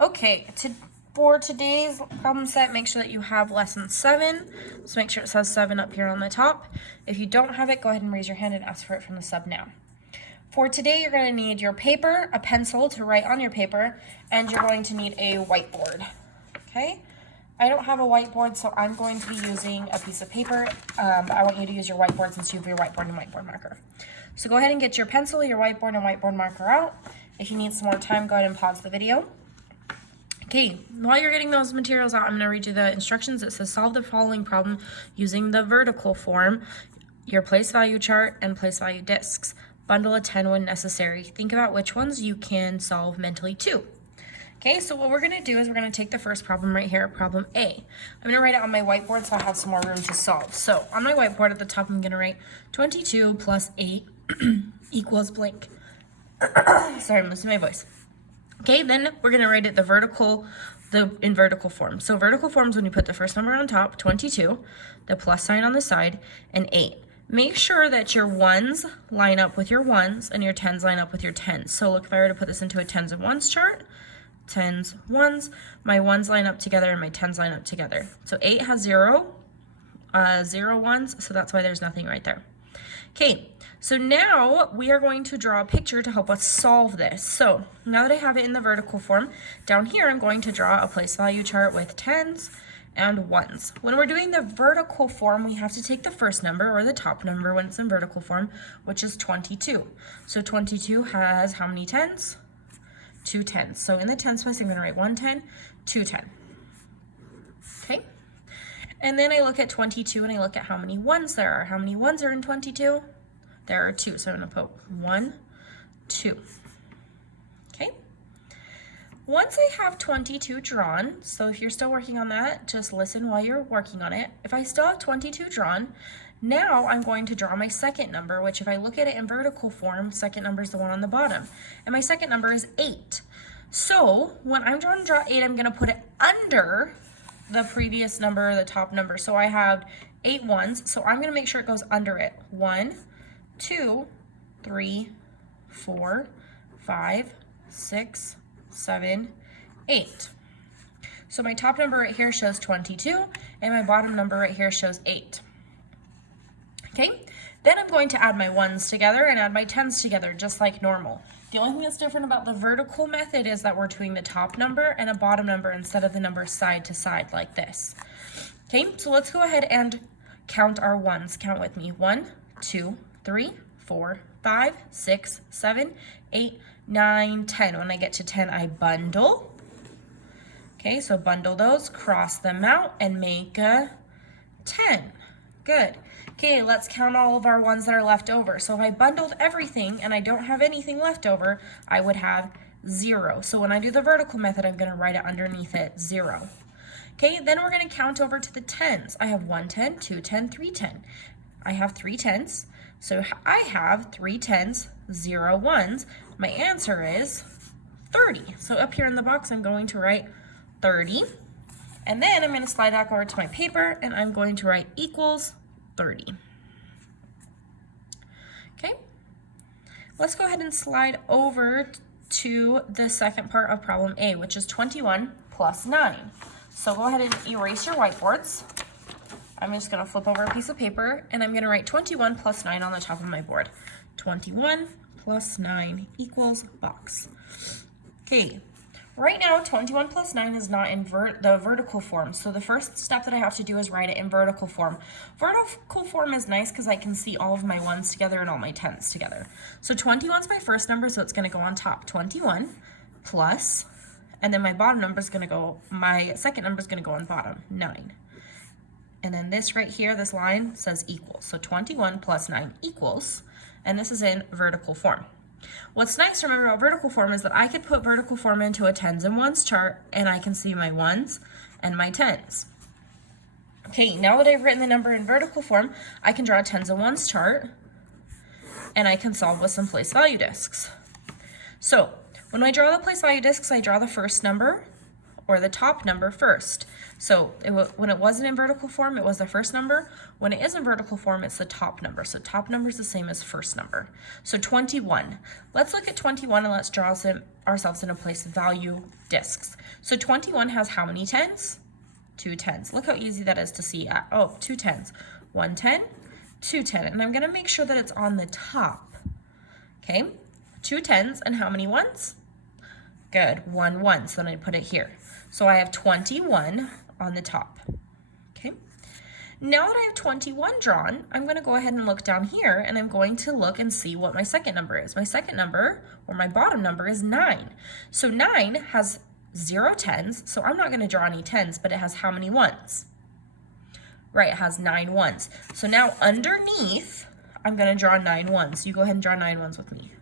Okay, for today's problem set, make sure that you have lesson 7. So make sure it says 7 up here on the top. If you don't have it, go ahead and raise your hand and ask for it from the sub now. For today, you're going to need your paper, a pencil to write on your paper, and you're going to need a whiteboard. Okay? I don't have a whiteboard, so I'm going to be using a piece of paper. I want you to use your whiteboard since you have your whiteboard and whiteboard marker. So go ahead and get your pencil, your whiteboard, and whiteboard marker out. If you need some more time, go ahead and pause the video. Okay, while you're getting those materials out, I'm going to read you the instructions. It says solve the following problem using the vertical form, your place value chart, and place value discs. Bundle a 10 when necessary. Think about which ones you can solve mentally too. Okay, so what we're going to do is we're going to take the first problem right here, problem A. I'm going to write it on my whiteboard so I have some more room to solve. So on my whiteboard at the top, I'm going to write 22 plus 8 equals blank. Sorry, I'm losing my voice. Okay, then we're going to write it in vertical form. So vertical form is when you put the first number on top, 22, the plus sign on the side, and 8. Make sure that your ones line up with your ones and your tens line up with your tens. So look, if I were to put this into a tens and ones chart, tens, ones, my ones line up together and my tens line up together. So 8 has 0 ones, so that's why there's nothing right there. Okay, so now we are going to draw a picture to help us solve this. So now that I have it in the vertical form, down here I'm going to draw a place value chart with tens and ones. When we're doing the vertical form, we have to take the first number or the top number when it's in vertical form, which is 22. So 22 has how many tens? 2 tens. So in the tens place, I'm going to write 1 10, 2 10. Okay. And then I look at 22 and I look at how many ones there are. How many ones are in 22? There are 2, so I'm going to put 1, 2. Okay. Once I have 22 drawn, so if you're still working on that, just listen while you're working on it. If I still have 22 drawn, now I'm going to draw my second number, which if I look at it in vertical form, second number is the one on the bottom. And my second number is 8. So when I'm trying to draw 8, I'm going to put it under the previous number, the top number. So I have 8 ones, so I'm going to make sure it goes under it. 1, 2, 3, 4, 5, 6, 7, 8. So my top number right here shows 22, and my bottom number right here shows 8. Okay, then I'm going to add my ones together and add my tens together, just like normal. The only thing that's different about the vertical method is that we're doing the top number and a bottom number instead of the number side to side like this. Okay, so let's go ahead and count our ones. Count with me. 1, 2, 3, 4, 5, 6, 7, 8, 9, 10. When I get to 10, I bundle. Okay, so bundle those, cross them out, and make a 10. Good. Okay, let's count all of our ones that are left over. So if I bundled everything and I don't have anything left over, I would have 0. So when I do the vertical method, I'm going to write it underneath it, 0. Okay, then we're going to count over to the tens. I have 1 10, 2 10, 3 10. I have 3 tens. So I have 3 tens, 0 ones. My answer is 30. So up here in the box, I'm going to write 30. And then I'm going to slide back over to my paper and I'm going to write equals 30. Okay, let's go ahead and slide over to the second part of problem A, which is 21 plus 9. So go ahead and erase your whiteboards. I'm just going to flip over a piece of paper and I'm going to write 21 plus 9 on the top of my board. 21 plus 9 equals box. Okay. Right now, 21 plus 9 is not in the vertical form, so the first step that I have to do is write it in vertical form. Vertical form is nice because I can see all of my ones together and all my tens together. So 21 is my first number, so it's going to go on top. 21 plus, and then my bottom number is going to go, my second number is going to go on bottom, 9. And then this right here, this line says equals. So 21 plus 9 equals, and this is in vertical form. What's nice to remember about vertical form is that I could put vertical form into a tens and ones chart and I can see my ones and my tens. Okay, now that I've written the number in vertical form, I can draw a tens and ones chart and I can solve with some place value discs. So when I draw the place value discs, I draw the first number or the top number first. So when it wasn't in vertical form, it was the first number. When it is in vertical form, it's the top number. So top number is the same as first number. So 21. Let's look at 21 and let's draw ourselves in a place of value discs. So 21 has how many tens? 2 tens. Look how easy that is to see. 2 tens. 1 10, 2 10. And I'm going to make sure that it's on the top. Okay, 2 tens and how many ones? Good, 1 1. So then I put it here. So I have 21 on the top. Okay. Now that I have 21 drawn, I'm going to go ahead and look down here, and I'm going to look and see what my second number is. My second number, or my bottom number, is 9. So 9 has 0 tens, so I'm not going to draw any tens, but it has how many ones? Right, it has 9 ones. So now underneath, I'm going to draw 9 ones. You go ahead and draw 9 ones with me.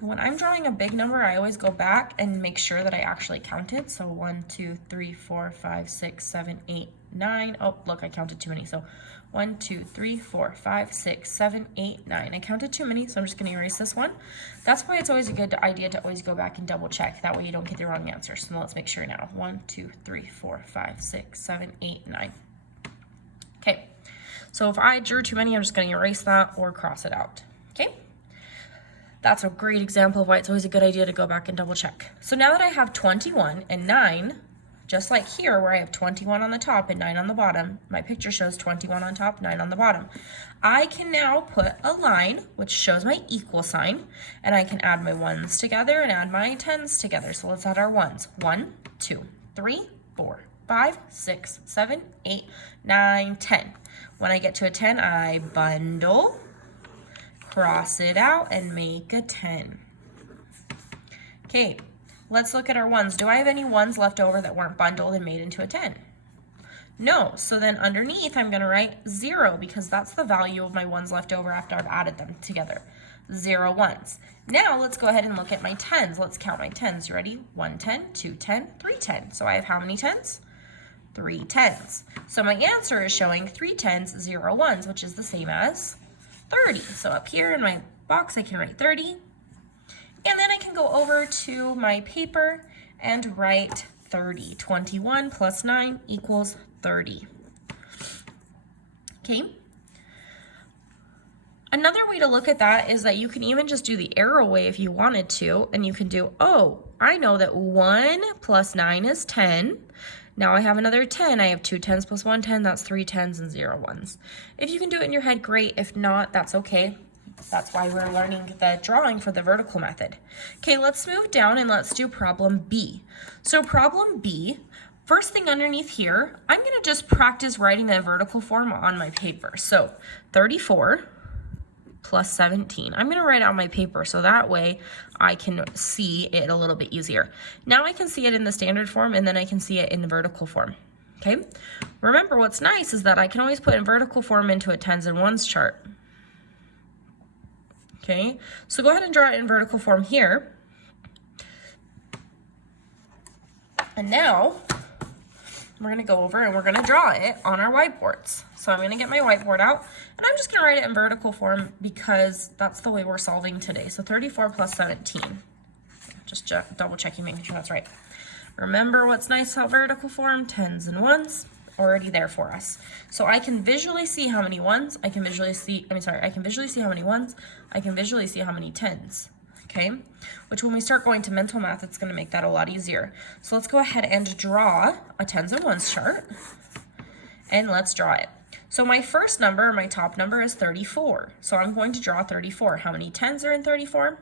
When I'm drawing a big number, I always go back and make sure that I actually counted. So 1, 2, 3, 4, 5, 6, 7, 8, 9. Oh, look, I counted too many. So 1, 2, 3, 4, 5, 6, 7, 8, 9. I counted too many, so I'm just going to erase this one. That's why it's always a good idea to always go back and double check. That way you don't get the wrong answer. So let's make sure now. 1, 2, 3, 4, 5, 6, 7, 8, 9. Okay, so if I drew too many, I'm just going to erase that or cross it out. Okay. That's a great example of why it's always a good idea to go back and double check. So now that I have 21 and 9, just like here where I have 21 on the top and 9 on the bottom, my picture shows 21 on top, 9 on the bottom. I can now put a line which shows my equal sign, and I can add my ones together and add my tens together. So let's add our ones. 1, 2, 3, 4, 5, 6, 7, 8, 9, 10. When I get to a 10, I bundle, cross it out, and make a 10. Okay, let's look at our ones. Do I have any ones left over that weren't bundled and made into a 10? No, so then underneath I'm going to write 0 because that's the value of my ones left over after I've added them together. 0 ones. Now let's go ahead and look at my tens. Let's count my tens. You ready? 1 10, 2 10, 3 10. So I have how many tens? 3 tens. So my answer is showing 3 tens, 0 ones, which is the same as 30. So up here in my box, I can write 30. And then I can go over to my paper and write 30. 21 plus 9 equals 30. Okay. Another way to look at that is that you can even just do the arrow way if you wanted to, and you can do, oh, I know that 1 plus 9 is 10. Now I have another 10. I have 2 tens plus 1 10. That's 3 tens and 0 ones. If you can do it in your head, great. If not, that's okay. That's why we're learning the drawing for the vertical method. Okay, let's move down and let's do problem B. So problem B, first thing underneath here, I'm going to just practice writing the vertical form on my paper. So 34 plus 17. I'm going to write out my paper so that way I can see it a little bit easier. Now I can see it in the standard form, and then I can see it in the vertical form. Okay. Remember, what's nice is that I can always put in vertical form into a tens and ones chart. Okay, so go ahead and draw it in vertical form here. And now we're going to go over and we're going to draw it on our whiteboards. So I'm going to get my whiteboard out, and I'm just going to write it in vertical form because that's the way we're solving today. So 34 plus 17. Just double checking, making sure that's right. Remember what's nice about vertical form? Tens and ones already there for us. So I can visually see how many ones, I can visually see how many ones, I can visually see how many tens. Okay, which when we start going to mental math, it's going to make that a lot easier. So let's go ahead and draw a tens and ones chart, and let's draw it. So my first number, my top number, is 34. So I'm going to draw 34. How many tens are in 34?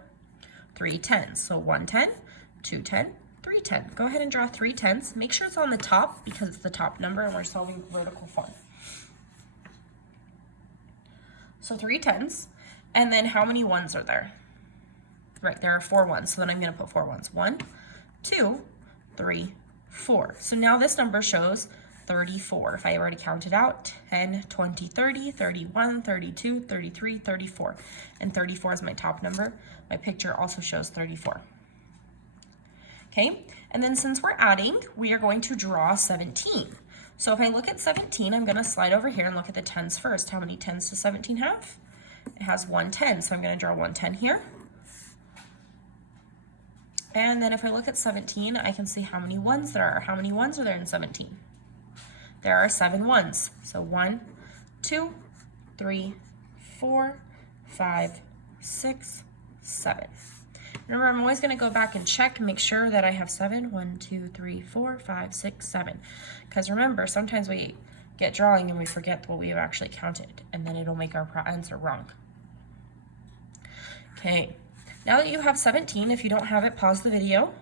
3 tens. So 1 10, 2 10, 3 10. Go ahead and draw 3 tens. Make sure it's on the top because it's the top number and we're solving vertical form. So 3 tens. And then how many ones are there? Right, there are 4 ones. So then I'm going to put 4 ones. 1, 2, 3, 4. So now this number shows 34. If I already counted out, 10, 20, 30, 31, 32, 33, 34. And 34 is my top number. My picture also shows 34. Okay, and then since we're adding, we are going to draw 17. So if I look at 17, I'm going to slide over here and look at the tens first. How many tens does 17 have? it has 110, so I'm going to draw 110 here. And then if I look at 17, I can see how many ones there are. How many ones are there in 17? There are 7 ones. So 1, 2, 3, 4, 5, 6, 7. Remember, I'm always going to go back and check and make sure that I have 7. 1, 2, 3, 4, 5, 6, 7. Because remember, sometimes we get drawing and we forget what we have actually counted, and then it'll make our answer wrong. Okay. Now that you have 17, if you don't have it, pause the video.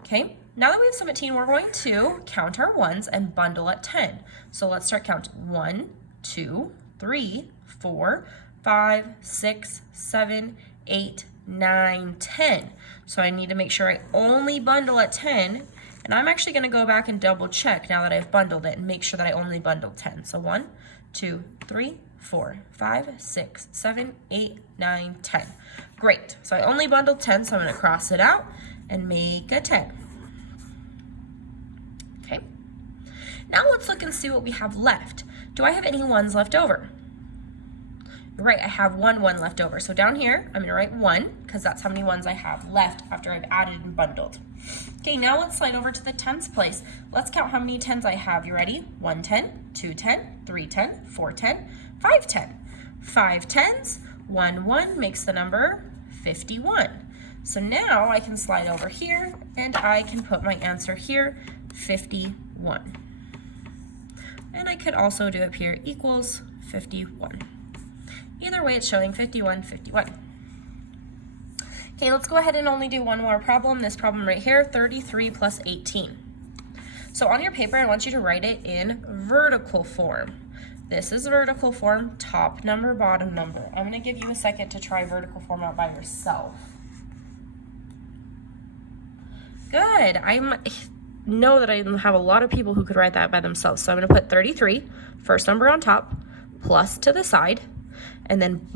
Okay, now that we have 17, we're going to count our ones and bundle at 10. So let's start counting. 1, 2, 3, 4, 5, 6, 7, 8, 9, 10. So I need to make sure I only bundle at 10. And I'm actually going to go back and double check now that I've bundled it and make sure that I only bundled 10. So 1, 2, 3, 4, 5, 6, 7, 8, 9, 10. Great. So I only bundled 10, so I'm going to cross it out and make a 10. Okay. Now let's look and see what we have left. Do I have any ones left over? You're right, I have 1 left over. So down here, I'm going to write 1 because that's how many ones I have left after I've added and bundled. Okay, now let's slide over to the tens place. Let's count how many 10s I have. You ready? 1 10, 2 10, 3 10, 4 10, 5 10. 5 10s, 1 1 makes the number 51. So now I can slide over here and I can put my answer here, 51. And I could also do up here equals 51. Either way, it's showing 51, 51. Okay, let's go ahead and only do one more problem. This problem right here, 33 plus 18. So on your paper, I want you to write it in vertical form. This is vertical form, top number, bottom number. I'm going to give you a second to try vertical form out by yourself. Good. I know that I have a lot of people who could write that by themselves. So I'm going to put 33, first number on top, plus to the side, and then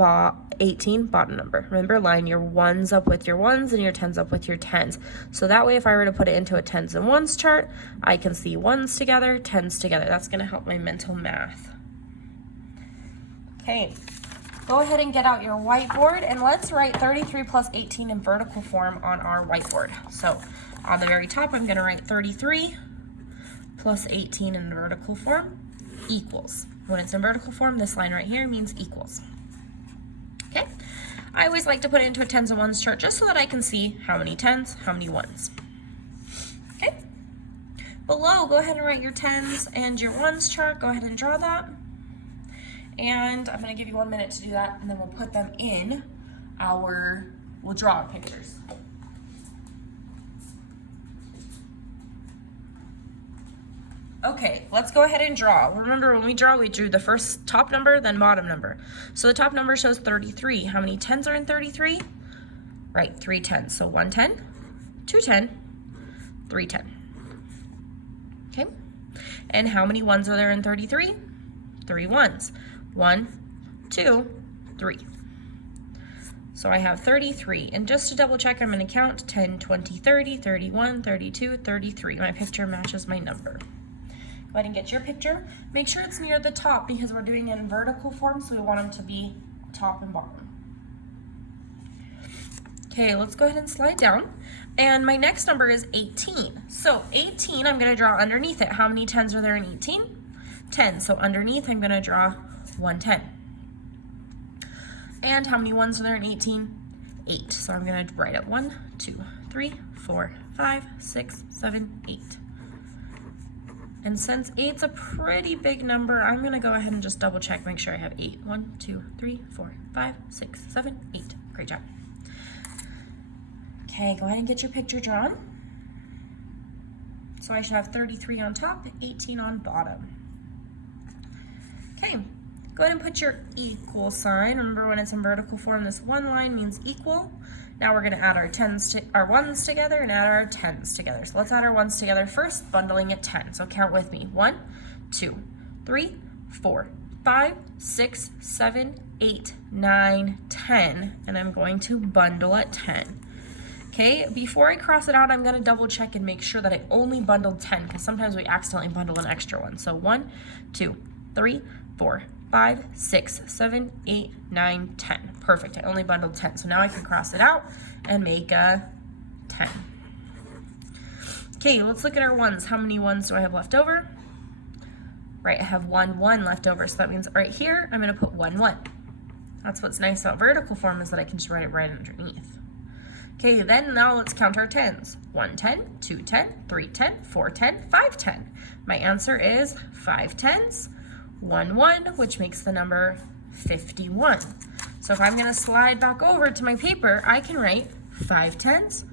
18, bottom number. Remember, line your ones up with your ones and your tens up with your tens. So that way, if I were to put it into a tens and ones chart, I can see ones together, tens together. That's going to help my mental math. Okay, go ahead and get out your whiteboard and let's write 33 plus 18 in vertical form on our whiteboard. So on the very top, I'm going to write 33 plus 18 in vertical form equals. When it's in vertical form, this line right here means equals. Okay, I always like to put it into a tens and ones chart just so that I can see how many tens, how many ones. Okay, below, go ahead and write your tens and your ones chart. Go ahead and draw that. And I'm going to give you 1 minute to do that, and then we'll put them in we'll draw our pictures. Okay, let's go ahead and draw. Remember, when we draw, we drew the first top number, then bottom number. So the top number shows 33. How many tens are in 33? Right, 3 tens. So 1 10, 2 10, 3 10. Okay, and how many ones are there in 33? 3 ones. 1, 2, 3. So I have 33. And just to double check, I'm going to count 10, 20, 30, 31, 32, 33. My picture matches my number. Go ahead and get your picture. Make sure it's near the top because we're doing it in vertical form, so we want them to be top and bottom. Okay, let's go ahead and slide down. And my next number is 18. So 18, I'm going to draw underneath it. How many tens are there in 18? 10. So underneath, I'm going to draw 110. And how many ones are there in 18? 8. So I'm going to write it 1, 2, 3, 4, 5, 6, 7, 8. And since 8's a pretty big number, I'm going to go ahead and just double check, make sure I have 8. 1, 2, 3, 4, 5, 6, 7, 8. Great job. Okay, go ahead and get your picture drawn. So I should have 33 on top, 18 on bottom. Okay, go ahead and put your equal sign. Remember, when it's in vertical form, this one line means equal. Now we're going to add our ones together and add our tens together. So let's add our ones together first, bundling at 10. So count with me. 1, 2, 3, 4, 5, 6, 7, 8, 9, 10. And I'm going to bundle at 10. Okay, before I cross it out, I'm going to double check and make sure that I only bundled 10 because sometimes we accidentally bundle an extra one. So 1, 2, 3, 4, 5, 6, 7, 8, 9, 10. Perfect, I only bundled 10, so now I can cross it out and make a 10. Okay, let's look at our ones. How many ones do I have left over? Right, I have 1 left over, so that means right here, I'm gonna put 1, 1. That's what's nice about vertical form, is that I can just write it right underneath. Okay, then now let's count our 10s. 1 10, 2 10, 3 10, 4 10, 5 10. My answer is 5 10s, 1 1, which makes the number 51. So if I'm gonna slide back over to my paper, I can write 5 10s,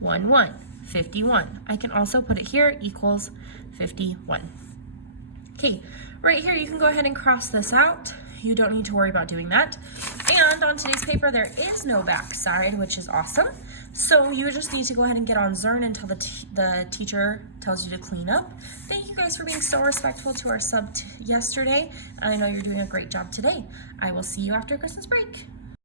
1 1, 51. I can also put it here equals 51. Okay, right here you can go ahead and cross this out. You don't need to worry about doing that. And on today's paper, there is no back side, which is awesome. So you just need to go ahead and get on Zern until the teacher tells you to clean up. Thank you guys for being so respectful to our sub yesterday. I know you're doing a great job today. I will see you after Christmas break.